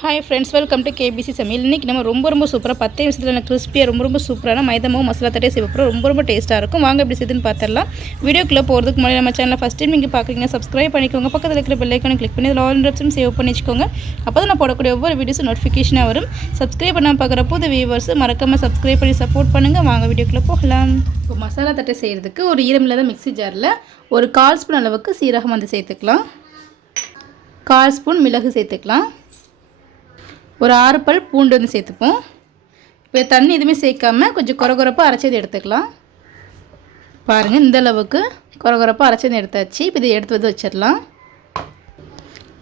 Hi friends welcome to KBC சமையல் இன்றைக்கி நம்ம ரொம்ப ரொம்ப சூப்பராக பத்தே நிமிஷத்தில் எனக்கு கிறிஸ்பியாக ரொம்ப ரொம்ப சூப்பரான மைதமாவும் மசாலா தட்டே செய்வோம் ரொம்ப ரொம்ப டேஸ்ட்டாக இருக்கும். வாங்க எப்படி செய்துன்னு பார்த்துடலாம் வீடியோக்குள்ளே போகிறதுக்கு முன்னாடி நம்ம சேனலை ஃபஸ்ட் டைம் நீங்கள் பார்க்குறீங்க சப்ஸ்கிரைப் பண்ணிக்கோங்க. பக்கத்தில் இருக்கிற பெல்லைக்கான கிளிக் பண்ணி அதில் ஆல் ஆப்ஷன் சேவ் பண்ணி வச்சுக்கோங்க. அப்போ தான் நான் போடக்கூடிய ஒவ்வொரு வீடியோஸும் நோட்டிஃபிகேஷனாக வரும். சப்ஸ்கிரைப் பண்ணாமல் பார்க்குற புது வியூவர்ஸ் மறக்காமல் சப்ஸ்கிரைப் பண்ணி சப்போர்ட் பண்ணுங்கள் வாங்க வீடியோக்குள்ளே போகலாம். இப்போ மசாலா தட்டை செய்கிறதுக்கு ஒரு ஈரமில்லாத மிக்ஸி ஜாரில் ஒரு கால் ஸ்பூன் அளவுக்கு சீரகம் வந்து சேர்த்துக்கலாம். கால் ஸ்பூன் மிளகு சேர்த்துக்கலாம். ஒரு ஆறு பல் பூண்டு வந்து சேர்த்துப்போம். இப்போ தண்ணி எதுவுமே சேர்க்காம கொஞ்சம் குறகுறப்பாக அரைச்சது எடுத்துக்கலாம். பாருங்கள் இந்த அளவுக்கு குறகுறப்பாக அரைச்சது எடுத்தாச்சு. இப்போ இதை எடுத்து வந்து வச்சிடலாம்.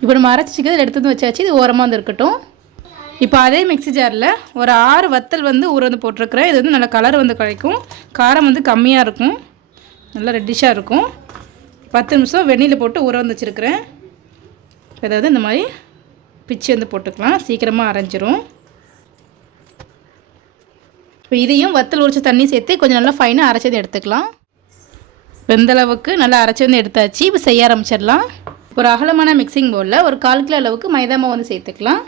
இப்போ நம்ம அரைச்சிக்கிறது எடுத்து வந்து வச்சாச்சு. இது ஓரமாக வந்து இருக்கட்டும். இப்போ அதே மிக்ஸி ஜாரில் ஒரு ஆறு வத்தல் வந்து ஊற வந்து போட்டிருக்கிறேன். இது வந்து நல்ல கலர் வந்து கிடைக்கும். காரம் வந்து கம்மியாக இருக்கும். நல்லா ரெட்டிஷாக இருக்கும். பத்து நிமிஷம் வெந்நீரில் போட்டு ஊற வந்து வச்சுருக்கிறேன். அதாவது இந்த மாதிரி பிச்சு வந்து போட்டுக்கலாம். சீக்கிரமாக அரைஞ்சிரும். இப்போ இதையும் வத்தல் உரிச்ச தண்ணி சேர்த்து கொஞ்சம் நல்லா ஃபைனாக அரைச்சது எடுத்துக்கலாம். வெந்தளவுக்கு நல்லா அரைச்சி வந்து எடுத்தாச்சு. இப்போ செய்ய ஆரம்பிச்சிடலாம். ஒரு அகலமான மிக்சிங் பவுலில் ஒரு கால் கிலோ அளவுக்கு மைதா மாவு வந்து சேர்த்துக்கலாம்.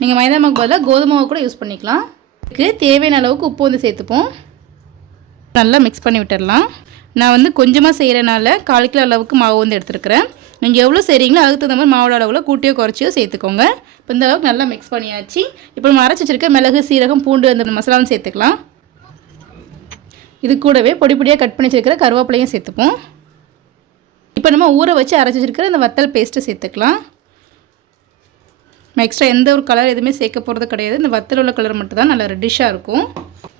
நீங்கள் மைதா மாவுக்கு பதிலாக கோதுமை மாவு கூட யூஸ் பண்ணிக்கலாம். இதுக்கு தேவையான அளவுக்கு உப்பு வந்து சேர்த்துப்போம். நல்லா மிக்ஸ் பண்ணி விட்டுடலாம். நான் வந்து கொஞ்சமாக செய்கிறனால கால் கிலோ அளவுக்கு மாவு வந்து எடுத்துருக்கிறேன். நீங்கள் எவ்வளோ செய்கிறீங்களோ அதுக்கு தகுந்த மாதிரி மாவோட அளவில் கூட்டியோ குறைச்சியோ சேர்த்துக்கோங்க. இப்போ இந்த அளவுக்கு நல்லா மிக்ஸ் பண்ணியாச்சு. இப்போ நம்ம அரைச்சி வச்சிருக்க மிளகு சீரகம் பூண்டு அந்த மசாலாவும் சேர்த்துக்கலாம். இது கூடவே பொடி பொடியாக கட் பண்ணி வச்சிருக்கிற கருவேப்பிலையும் சேர்த்துப்போம். இப்போ நம்ம ஊற வச்சு அரைச்சி வச்சிருக்கிற இந்த வத்தல் பேஸ்ட்டு சேர்த்துக்கலாம். நம்ம எக்ஸ்ட்ரா எந்த ஒரு கலர் எதுவுமே சேர்க்க போகிறது கிடையாது. இந்த வத்தல் உள்ள கலர் மட்டும் தான் நல்லா ரெட்டிஷாக இருக்கும்.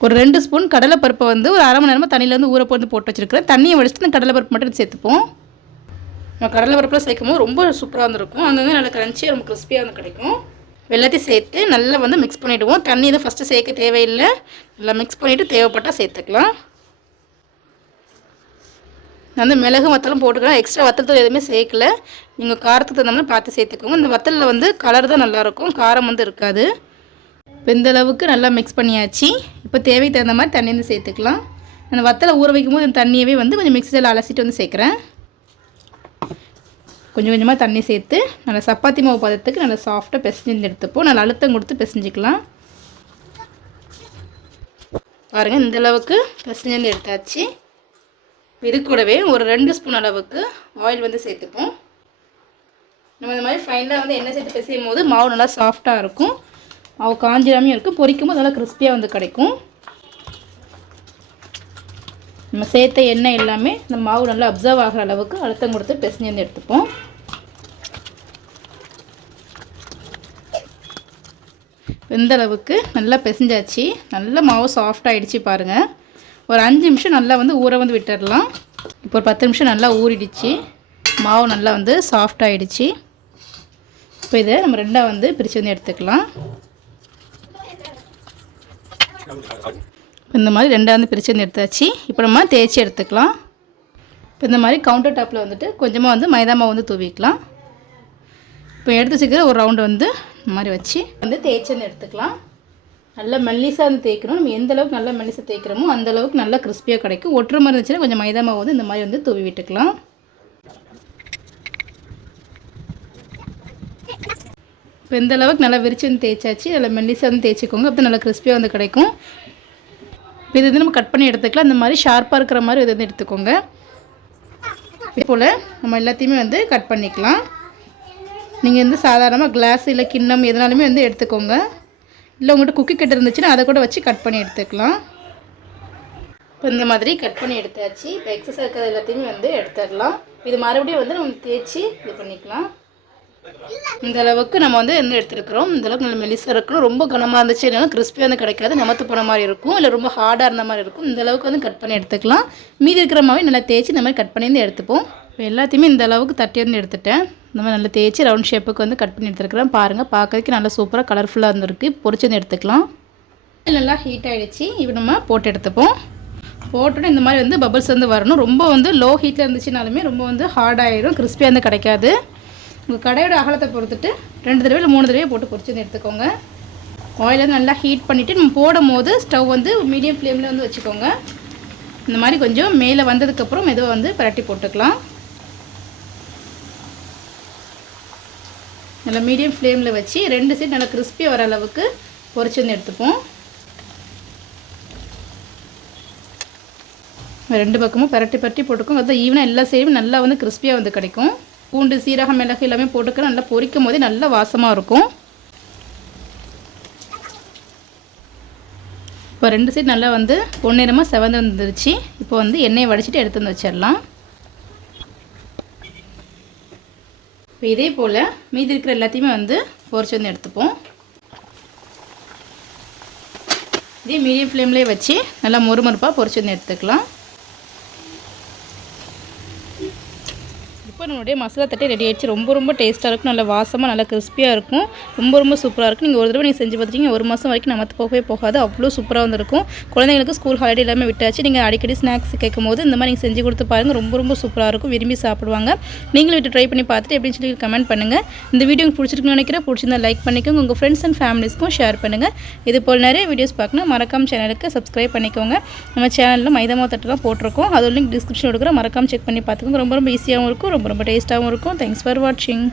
ஒரு ரெண்டு ஸ்பூன் கடலைப்பருப்பை வந்து ஒரு அரை மணி நேரமாக தண்ணியில் வந்து ஊற போட்டு போட்டு வச்சுருக்கிறேன். தண்ணியை வடிச்சிட்டு இந்த கடலைப்பருப்பு மட்டும் சேர்த்துப்போம். நம்ம கடலைப்பருப்பில் சேர்க்கும் போது ரொம்ப சூப்பராக இருந்திருக்கும் அது வந்து நல்லா கிரன்ச்சியாக ரொம்ப கிறிஸ்பியாக வந்து கிடைக்கும். வெள்ளத்தையும் சேர்த்து நல்லா வந்து மிக்ஸ் பண்ணிவிடுவோம் தண்ணி எதுவும் ஃபஸ்ட்டு சேர்க்க தேவையில்லை. நல்லா மிக்ஸ் பண்ணிவிட்டு தேவைப்பட்டால் சேர்த்துக்கலாம். நான் வந்து மிளகு வத்தலும் போட்டுக்கலாம். எக்ஸ்ட்ரா வத்தல் எதுவுமே சேர்க்கல. நீங்கள் காரத்துக்கு தகுந்த மாதிரி பார்த்து சேர்த்துக்கோங்க. இந்த வத்தலில் வந்து கலர் தான் நல்லாயிருக்கும் காரம் வந்து இருக்காது. இப்போ இந்த அளவுக்கு நல்லா மிக்ஸ் பண்ணியாச்சு. இப்போ தேவைக்கு தகுந்த மாதிரி தண்ணி வந்து சேர்த்துக்கலாம். அந்த வத்தலை ஊற வைக்கும் போது தண்ணியவே வந்து கொஞ்சம் மிக்சியில் அலசிட்டு வந்து சேர்க்குறேன். கொஞ்சம் கொஞ்சமாக தண்ணி சேர்த்து நல்லா சப்பாத்தி மாவு பதத்துக்கு நல்லா சாஃப்டாக பிசைஞ்சு எடுத்துப்போம். நல்லா அழுத்தம் கொடுத்து பிசைஞ்சிக்கலாம். பாருங்கள் இந்த அளவுக்கு பிசைஞ்சு எடுத்தாச்சு. இது கூடவே ஒரு ரெண்டு ஸ்பூன் அளவுக்கு ஆயில் வந்து சேர்த்துப்போம். நம்ம இந்த மாதிரி ஃபைனலாக வந்து எண்ணெய் சேர்த்து பிசையும் போது மாவு நல்லா சாஃப்டாக இருக்கும். மாவு காஞ்சிடாமையும் இருக்கும் பொரிக்கும் போது நல்லா கிறிஸ்பியாக வந்து கிடைக்கும். நம்ம சேர்த்த எண்ணெய் எல்லாமே இந்த மாவு நல்லா அப்சர்வ் ஆகிற அளவுக்கு அழுத்தம் கொடுத்து பிசைஞ்சு வந்து எடுத்துப்போம். வெந்த அளவுக்கு நல்லா பிசைஞ்சாச்சு. நல்லா மாவு சாஃப்ட் ஆகிடுச்சு பாருங்கள் ஒரு அஞ்சு நிமிஷம் நல்லா வந்து ஊற வந்து விட்டுடலாம் இப்போ ஒரு பத்து நிமிஷம் நல்லா ஊறிடுச்சு. மாவு நல்லா வந்து சாஃப்ட் ஆகிடுச்சு இப்போ இதை நம்ம ரெண்டாக வந்து பிரித்து வந்து எடுத்துக்கலாம். இந்த மாதிரி ரெண்டாக வந்து பிரித்து வந்து எடுத்தாச்சு. இப்போ நம்ம தேய்ச்சி எடுத்துக்கலாம். இப்போ இந்த மாதிரி கவுண்டர் டாப்பில் வந்துட்டு கொஞ்சமாக வந்து மைதா மாவு வந்து தூவிக்கலாம். இப்போ எடுத்து வச்சுக்கிற ஒரு ரவுண்டு வந்து இந்த மாதிரி வச்சு வந்து தேய்ச்சி வந்து எடுத்துக்கலாம். நல்லா மெல்லிசாக வந்து தேய்க்கணும். நம்ம எந்த அளவுக்கு நல்லா மெல்லிசாக தேய்க்கிறோமோ அந்த அளவுக்கு நல்லா கிறிஸ்பியாக கிடைக்கும். ஒட்டுற மாதிரி இருந்துச்சுன்னா கொஞ்சம் மைதா மாவு வந்து இந்த மாதிரி வந்து தூவி விட்டுக்கலாம். இப்போ இந்த அளவுக்கு நல்லா விரிச்சு வந்து தேய்ச்சாச்சு. நல்லா மெல்லிசாக வந்து தேய்ச்சிக்கோங்க. அப்போ நல்லா கிறிஸ்பியாக வந்து கிடைக்கும். இப்போ இது வந்து நம்ம கட் பண்ணி எடுத்துக்கலாம். இந்த மாதிரி ஷார்ப்பாக இருக்கிற மாதிரி இது வந்து எடுத்துக்கோங்க. இதே போல் நம்ம எல்லாத்தையுமே வந்து கட் பண்ணிக்கலாம். நீங்கள் வந்து சாதாரணமாக கிளாஸ் இல்லை கிண்ணம் எதனாலுமே வந்து எடுத்துக்கோங்க. இல்லை உங்கள்கிட்ட குக்கி கட்டு இருந்துச்சுன்னா அதை கூட வச்சு கட் பண்ணி எடுத்துக்கலாம். இப்போ இந்த மாதிரி கட் பண்ணி எடுத்தாச்சு. இப்போ எக்ஸஸ் இருக்கிறது எல்லாத்தையுமே வந்து எடுத்துடலாம். இது மறுபடியும் வந்து நம்ம தேய்ச்சி இது பண்ணிக்கலாம். இந்த அளவுக்கு நம்ம வந்து என்ன எடுத்துருக்குறோம்? இந்த அளவுக்கு நல்ல மெலிசாக இருக்கணும். ரொம்ப கனமாக இருந்துச்சு இல்லைனா கிறிஸ்பியாக வந்து கிடைக்காது. நமத்து போன மாதிரி இருக்கும். இல்லை ரொம்ப ஹார்டாக இருந்த மாதிரி இருக்கும். இந்த அளவுக்கு வந்து கட் பண்ணி எடுத்துக்கலாம். மீதி இருக்கிற மாதிரி நல்லா தேய்ச்சி இந்த மாதிரி கட் பண்ணி வந்து எடுத்துப்போம். இப்போ எல்லாத்தையுமே இந்த அளவுக்கு தட்டி வந்து எடுத்துட்டேன். இந்த மாதிரி நல்லா தேய்ச்சி ரவுண்ட் ஷேப்புக்கு வந்து கட் பண்ணி எடுத்துருக்கிறேன். பாருங்கள் பார்க்கறதுக்கு நல்லா சூப்பராக கலர்ஃபுல்லாக இருந்திருக்கு. பொரிச்சு வந்து எடுத்துக்கலாம். நல்லா ஹீட் ஆகிடுச்சு இப்போ நம்ம போட்டு எடுத்துப்போம். போட்டோன்னே இந்த மாதிரி வந்து பபிள்ஸ் வந்து வரணும். ரொம்ப வந்து லோ ஹீட்டில் இருந்துச்சுனாலுமே ரொம்ப வந்து ஹார்டாகிடும் கிறிஸ்பியாக வந்து கிடைக்காது. உங்கள் கடையோட அகலத்தை பொறுத்துட்டு ரெண்டு தடவை இல்லை மூணு தடவை போட்டு பொறிச்சு எடுத்துக்கோங்க. ஆயில் வந்து நல்லா ஹீட் பண்ணிவிட்டு நம்ம போடும் போது ஸ்டவ் வந்து மீடியம் ஃப்ளேமில் வந்து வச்சுக்கோங்க. இந்த மாதிரி கொஞ்சம் மேலே வந்ததுக்கப்புறம் மெதுவாக வந்து பரட்டி போட்டுக்கலாம். நல்லா மீடியம் ஃப்ளேமில் வச்சு ரெண்டு சைடு நல்லா கிறிஸ்பியாக வர அளவுக்கு பொறிச்சு வந்து எடுத்துப்போம். ரெண்டு பக்கமும் பரட்டி பரட்டி போட்டுக்கோங்க. அதான் ஈவனாக எல்லா சைடும் நல்லா வந்து கிறிஸ்பியாக வந்து கிடைக்கும். பூண்டு சீரகம் மிளகு எல்லாமே போட்டுக்க நல்லா பொரிக்கும் போதே நல்லா வாசமாக இருக்கும். இப்போ ரெண்டு சைடு நல்லா வந்து பொன்னிறமாக செவந்து வந்துருச்சு. இப்போ வந்து எண்ணெயை வடிச்சிட்டு எடுத்து வந்து வச்சிடலாம். இப்போ இதே போல் மீதி இருக்கிற எல்லாத்தையுமே வந்து பொறிச்சு வந்து எடுத்துப்போம். இதே மீடியம் ஃப்ளேம்லேயே வச்சு நல்லா மொறுமொறுப்பாக பொறிச்சு வந்து எடுத்துக்கலாம். இப்போ நம்மளுடைய மசாலா தட்டை ரெடி ஆயிடுச்சு. ரொம்ப ரொம்ப டேஸ்ட்டாக இருக்கும். நல்ல வாசமாக நல்லா கிறிஸ்பியாக இருக்கும். ரொம்ப ரொம்ப சூப்பராக இருக்கும். நீங்கள் ஒரு தடவை நீங்கள் செஞ்சு பார்த்துட்டீங்க ஒரு மாதம் வரைக்கும் நமக்கு போகவே போகாது. அவ்வளோ சூப்பராக வந்திருக்கும். குழந்தைங்களுக்கு ஸ்கூல் ஹாலிடே எல்லாமே விட்டாச்சு. நீங்கள் அடிக்கடி ஸ்நாக்ஸ் கேட்கும் போது இந்த மாதிரி நீங்கள் செஞ்சு கொடுத்து பாருங்கள் ரொம்ப ரொம்ப சூப்பராக இருக்கும். விரும்பி சாப்பிடுவாங்க. நீங்களும் விட்டு ட்ரை பண்ணி பார்த்துட்டு எப்படின்னு சொல்லி கமெண்ட் பண்ணுங்கள் இந்த வீடியோ உங்களுக்கு பிடிச்சிருக்குன்னு நினைக்கிறேன். பிடிச்சிருந்தா லைக் பண்ணிக்கோங்க. உங்கள் ஃப்ரெண்ட்ஸ் அண்ட் ஃபேமிலிஸ்க்கும் ஷேர் பண்ணுங்கள் இது போல் நிறைய வீடியோஸ் பார்க்கணும் மறக்காம சேனலுக்கு சப்ஸ்கிரைப் பண்ணிக்கோங்க. நம்ம சேனலில் மைதமாக மாவு தட்டுலாம் போட்டிருக்கோம். அதோட லிங்க் டிஸ்கிரிப்ஷன் கொடுக்குறேன். மறக்காம செக் பண்ணி பார்த்துக்கோங்க. ரொம்ப ரொம்ப ஈஸியாகவும் இருக்கும். ரொம்ப ரொம்ப டேஸ்ட்டாகவும் இருக்கும் தேங்க்ஸ் ஃபார் வாட்சிங்